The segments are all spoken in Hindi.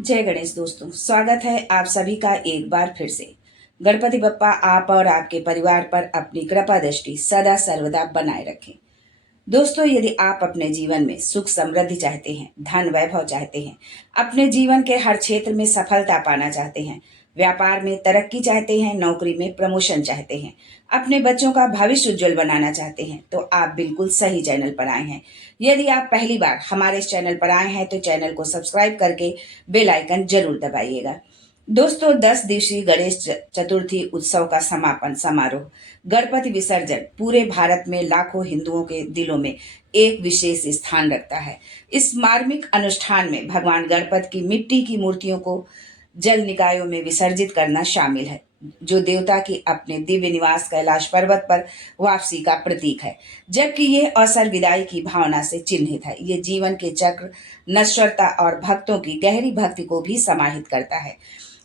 जय गणेश दोस्तों, स्वागत है आप सभी का एक बार फिर से। गणपति बप्पा आप और आपके परिवार पर अपनी कृपा दृष्टि सदा सर्वदा बनाए रखें। दोस्तों, यदि आप अपने जीवन में सुख समृद्धि चाहते हैं, धन वैभव चाहते हैं, अपने जीवन के हर क्षेत्र में सफलता पाना चाहते हैं, व्यापार में तरक्की चाहते हैं, नौकरी में प्रमोशन चाहते हैं, अपने बच्चों का भविष्य उज्जवल बनाना चाहते हैं, तो आप बिल्कुल सही चैनल पर आए हैं। यदि आप पहली बार हमारे इस चैनल पर आए हैं तो चैनल को सब्सक्राइब करके बेल आइकन जरूर दबाइएगा। दोस्तों, 10 दिवसीय गणेश चतुर्थी उत्सव का समापन समारोह गणपति विसर्जन पूरे भारत में लाखों हिंदुओं के दिलों में एक विशेष स्थान रखता है। इस मार्मिक अनुष्ठान में भगवान गणपति की मिट्टी की मूर्तियों को जल निकायों में विसर्जित करना शामिल है, जो देवता की अपने दिव्य निवास कैलाश पर्वत पर वापसी का प्रतीक है। जबकि यह अवसर विदाई की भावना से चिन्हित है। ये जीवन के चक्र, नश्वरता और भक्तों की गहरी भक्ति को भी समाहित करता है।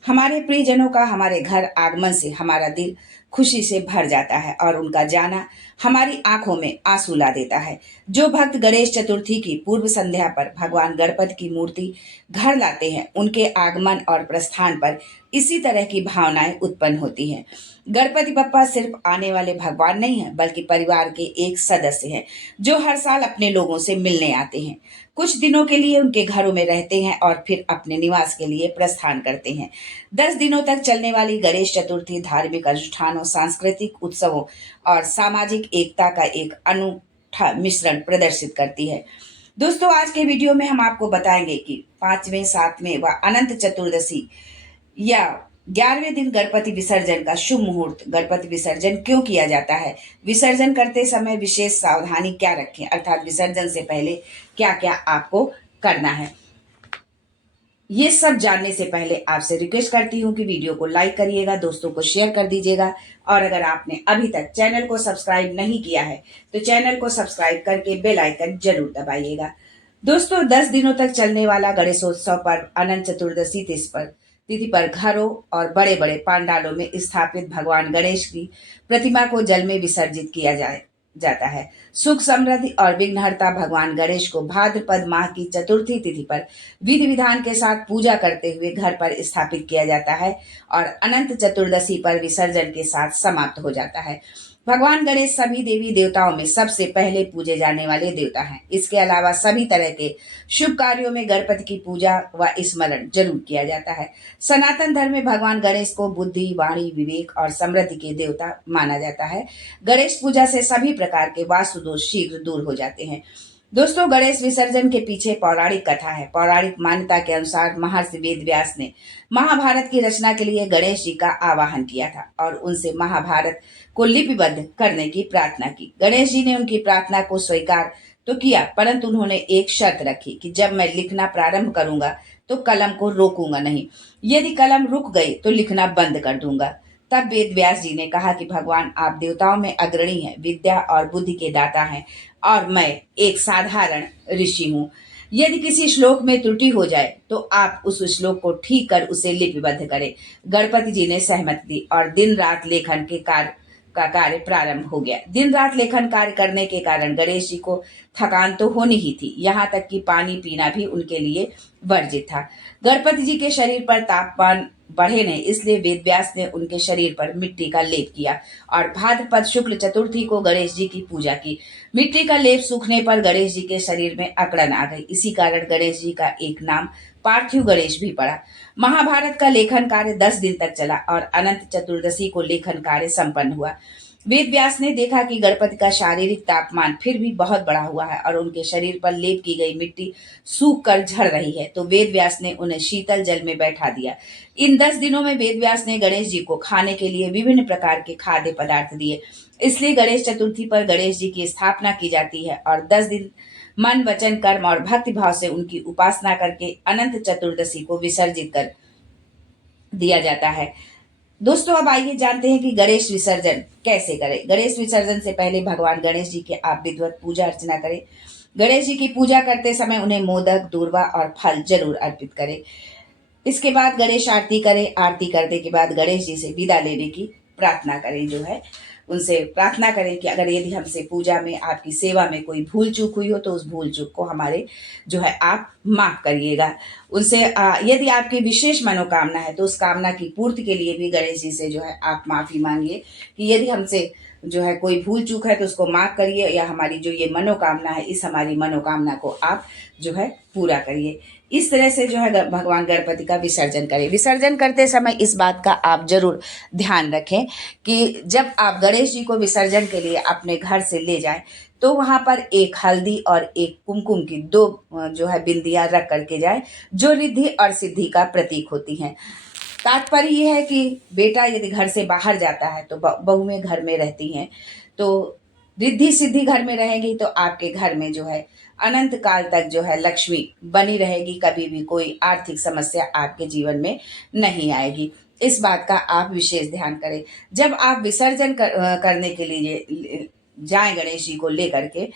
हमारे प्रियजनों का हमारे घर आगमन से हमारा दिल खुशी से भर जाता है और उनका जाना हमारी आंखों में आंसू ला देता है। जो भक्त गणेश चतुर्थी की पूर्व संध्या पर भगवान गणपति की मूर्ति घर लाते हैं, उनके आगमन और प्रस्थान पर इसी तरह की भावनाएं उत्पन्न होती हैं। गणपति बप्पा सिर्फ आने वाले भगवान नहीं है, बल्कि परिवार के एक सदस्य हैं, जो हर साल अपने लोगों से मिलने आते हैं, कुछ दिनों के लिए उनके घरों में रहते हैं और फिर अपने निवास के लिए प्रस्थान करते हैं। 10 दिनों तक चलने वाली गणेश चतुर्थी धार्मिक अनुष्ठानों, सांस्कृतिक उत्सवों और सामाजिक एकता का एक अनूठा मिश्रण प्रदर्शित करती है। दोस्तों, आज के वीडियो में हम आपको बताएंगे कि 5वें, 7वें व अनंत चतुर्दशी या 11वें दिन गणपति विसर्जन का शुभ मुहूर्त गणपति विसर्जन क्यों किया जाता है, विसर्जन करते समय विशेष सावधानी क्या रखें, अर्थात विसर्जन से पहले क्या क्या आपको करना है। ये सब जानने से पहले आपसे रिक्वेस्ट करती हूँ कि वीडियो को लाइक करिएगा, दोस्तों को शेयर कर दीजिएगा और अगर आपने अभी तक चैनल को सब्सक्राइब नहीं किया है तो चैनल को सब्सक्राइब करके बेल आइकन जरूर दबाइएगा। दोस्तों, 10 दिनों तक चलने वाला गणेशोत्सव पर्व अनंत चतुर्दशी तिथि पर घरों और बड़े बड़े पांडालों में स्थापित भगवान गणेश की प्रतिमा को जल में विसर्जित किया जाता है। सुख समृद्धि और विघ्नहर्ता भगवान गणेश को भाद्रपद माह की चतुर्थी तिथि पर विधि विधान के साथ पूजा करते हुए घर पर स्थापित किया जाता है और अनंत चतुर्दशी पर विसर्जन के साथ समाप्त हो जाता है। भगवान गणेश सभी देवी देवताओं में सबसे पहले पूजे जाने वाले देवता हैं। इसके अलावा सभी तरह के शुभ कार्यों में गणपति की पूजा व स्मरण जरूर किया जाता है। सनातन धर्म में भगवान गणेश को बुद्धि, वाणी, विवेक और समृद्धि के देवता माना जाता है। गणेश पूजा से सभी प्रकार के वास्तु दोष शीघ्र दूर हो जाते हैं। दोस्तों, गणेश विसर्जन के पीछे पौराणिक कथा है। पौराणिक मान्यता के अनुसार महर्षि वेदव्यास ने महाभारत की रचना के लिए गणेश जी का आवाहन किया था और उनसे महाभारत को लिपिबद्ध करने की प्रार्थना की। गणेश जी ने उनकी प्रार्थना को स्वीकार तो किया, परंतु उन्होंने एक शर्त रखी कि जब मैं लिखना प्रारंभ करूंगा तो कलम को रोकूंगा नहीं। यदि कलम रुक गई तो लिखना बंद कर दूंगा। तब वेद व्यास जी ने कहा कि भगवान, आप देवताओं में अग्रणी हैं, विद्या और बुद्धि के दाता हैं और मैं एक साधारण ऋषि हूँ। यदि किसी श्लोक में त्रुटि हो जाए तो आप उस श्लोक को ठीक कर उसे लिपिबद्ध करें। गणपति जी ने सहमति दी और दिन रात लेखन का कार्य प्रारंभ हो गया। दिन रात लेखन कार्य करने के कारण गणेश जी को थकान तो होनी ही थी, यहाँ तक कि पानी पीना भी उनके लिए वर्जित था। गणपति जी के शरीर पर तापमान बढ़े नहीं, इसलिए वेदव्यास ने उनके शरीर पर मिट्टी का लेप किया और भाद्रपद शुक्ल चतुर्थी को गणेश जी की पूजा की। मिट्टी का लेप सूखने पर गणेश जी के शरीर में अकड़न आ गई। इसी कारण गणेश जी का एक नाम पार्थिव गणेश भी पड़ा। महाभारत का लेखन कार्य 10 दिन तक चला और अनंत चतुर्दशी को लेखन कार्य संपन्न हुआ। वेद व्यास ने देखा कि गणपति का शारीरिक तापमान फिर भी बहुत बढ़ा हुआ है और उनके शरीर पर लेप की गई मिट्टी सूख कर झड़ रही है, तो वेद व्यास ने उन्हें शीतल जल में बैठा दिया। इन 10 दिनों में वेद व्यास ने गणेश जी को खाने के लिए विभिन्न प्रकार के खाद्य पदार्थ दिए। इसलिए गणेश चतुर्थी पर गणेश जी की स्थापना की जाती है और 10 दिन मन, वचन, कर्म और भक्ति भाव से उनकी उपासना करके अनंत चतुर्दशी को विसर्जित कर दिया जाता है। दोस्तों, अब आइए जानते हैं कि गणेश विसर्जन कैसे करें। गणेश विसर्जन से पहले भगवान गणेश जी के आप विधिवत पूजा अर्चना करें। गणेश जी की पूजा करते समय उन्हें मोदक, दूर्वा और फल जरूर अर्पित करें। इसके बाद गणेश आरती करें। आरती करने के बाद गणेश जी से विदा लेने की प्रार्थना करें। जो है उनसे प्रार्थना करें कि अगर यदि हमसे पूजा में, आपकी सेवा में कोई भूल चूक हुई हो तो उस भूल चूक को हमारे जो है आप माफ करिएगा। उनसे यदि आपकी विशेष मनोकामना है तो उस कामना की पूर्ति के लिए भी गणेश जी से जो है आप माफी मांगिए कि यदि हमसे जो है कोई भूल चूक है तो उसको माफ करिए, या हमारी जो ये मनोकामना है इस हमारी मनोकामना को आप जो है पूरा करिए। इस तरह से जो है भगवान गणपति का विसर्जन करें। विसर्जन करते समय इस बात का आप जरूर ध्यान रखें कि जब आप गणेश जी को विसर्जन के लिए अपने घर से ले जाएं तो वहां पर एक हल्दी और एक कुमकुम की दो जो है बिंदियां रख करके जाएं, जो रिद्धि और सिद्धि का प्रतीक होती हैं। तात्पर्य ये है कि बेटा यदि घर से बाहर जाता है तो बहुएं घर में रहती हैं, तो रिद्धि सिद्धि घर में रहेंगी तो आपके घर में जो है अनंत काल तक जो है लक्ष्मी बनी रहेगी, कभी भी कोई आर्थिक समस्या आपके जीवन में नहीं आएगी। इस बात का आप विशेष ध्यान करें। जब आप विसर्जन करने के लिए जाएं गणेश जी को लेकर के,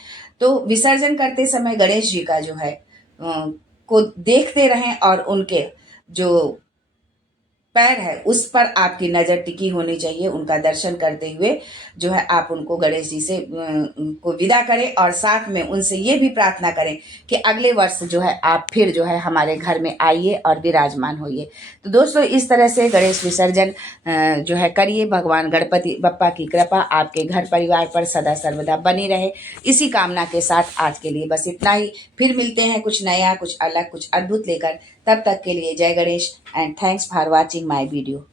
तो विसर्जन करते समय गणेश जी का जो है को देखते रहें और उनके जो पैर है उस पर आपकी नज़र टिकी होनी चाहिए। उनका दर्शन करते हुए जो है आप उनको गणेश जी से को विदा करें और साथ में उनसे ये भी प्रार्थना करें कि अगले वर्ष जो है आप फिर जो है हमारे घर में आइए और विराजमान होइए। तो दोस्तों इस तरह से गणेश विसर्जन जो है करिए। भगवान गणपति बप्पा की कृपा आपके घर परिवार पर सदा सर्वदा बनी रहे, इसी कामना के साथ आज के लिए बस इतना ही। फिर मिलते हैं कुछ नया, कुछ अलग, कुछ अद्भुत लेकर। तब तक के लिए जय Ganesh and thanks for watching my video.